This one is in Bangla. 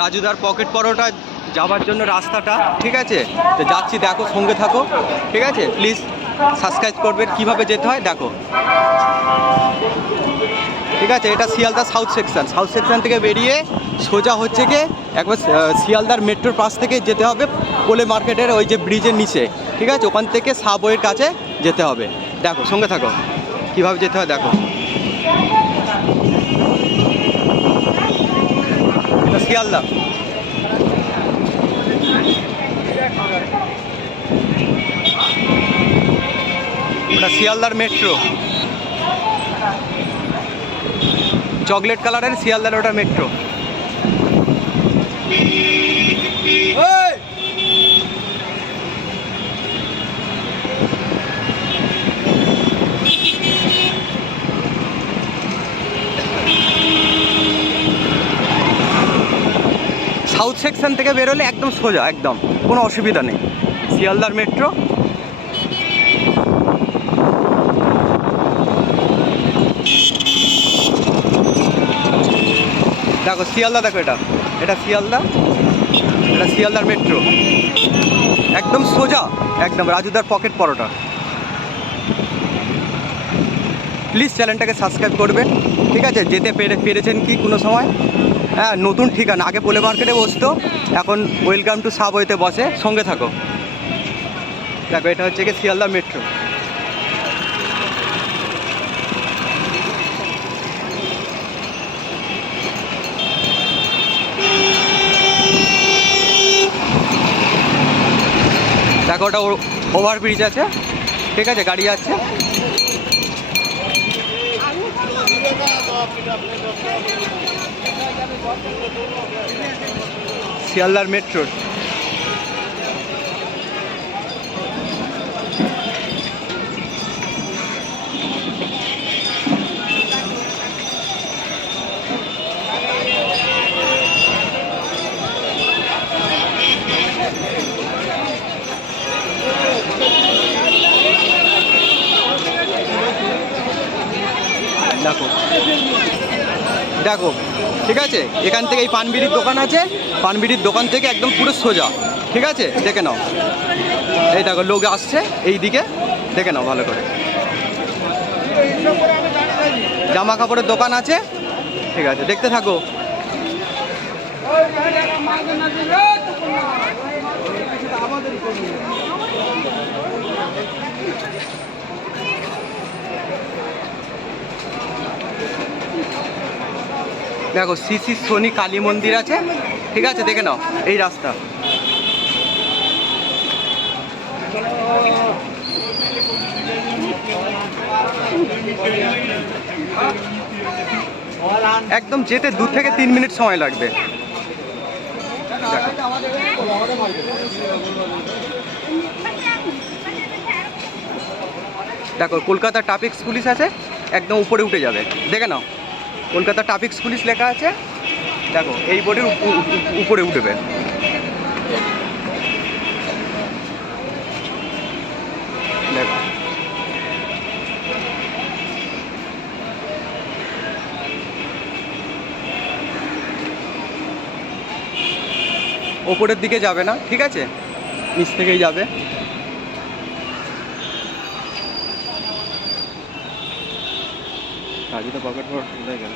রাজুদার পকেট পরোটা যাওয়ার জন্য রাস্তাটা, ঠিক আছে? তো যাচ্ছি, দেখো, সঙ্গে থাকো, ঠিক আছে? প্লিজ সাবস্ক্রাইব করবেন কীভাবে যেতে হয় দেখো, ঠিক আছে? এটা শিয়ালদা সাউথ সেকশন থেকে বেরিয়ে সোজা হচ্ছে গিয়ে একবার শিয়ালদার মেট্রোর পাশ থেকে যেতে হবে পোলে মার্কেটের ওই যে ব্রিজের নিচে, ঠিক আছে? ওখান থেকে সাবওয়ের কাছে যেতে হবে। দেখো, সঙ্গে থাকো, কীভাবে যেতে হয় দেখো। শিয়ালদা, ওটা শিয়ালদার মেট্রো, চকলেট কালারের শিয়ালদার ওটা মেট্রো। সাউথ সেকশন থেকে বেরোলে একদম সোজা, একদম কোনো অসুবিধা নেই, শিয়ালদার মেট্রো। দেখো শিয়ালদা, দেখো এটা শিয়ালদা, এটা শিয়ালদার মেট্রো, একদম সোজা, একদম রাজুদার পকেট পরোটা। প্লিজ চ্যানেলটাকে সাবস্ক্রাইব করবেন, ঠিক আছে? যেতে পেরেছেন কি কোনো সময়? হ্যাঁ, নতুন ঠিকানা, আগে পোলে মার্কেটে বসতো, এখন ওয়েলকাম টু সাবওয়েতে বসে। সঙ্গে থাকো, দেখো এটা হচ্ছে কি শিয়ালদা মেট্রো। দেখো ওটা ওভারব্রিজ আছে, ঠিক আছে? গাড়ি আছে। শিয়ালদার মেট্রো, দেখো দেখো, ঠিক আছে? এখান থেকে এই পানবিড়ির দোকান আছে, পানবিড়ির দোকান থেকে একদম পুরো সোজা, ঠিক আছে? দেখে নাও, এই দেখো লোক আসছে এই দিকে, দেখে নাও ভালো করে। জামা কাপড়ের দোকান আছে, ঠিক আছে? দেখতে থাকো। দেখো শ্রী শনি কালী মন্দির আছে, ঠিক আছে? দেখে নাও এই রাস্তা। একদম যেতে 2 থেকে 3 মিনিট সময় লাগবে। দেখো কলকাতা ট্রাফিক পুলিশ আছে, একদম উপরে উঠে যাবে, দেখে নাও কলকাতা ট্রাফিক পুলিশ লেখা আছে, দেখো এই বোর্ডের উপরে উঠবে। দেখো ওপরের দিকে যাবে না, ঠিক আছে? নিচ থেকেই যাবে। আজকে তো পকেট ভর গেল।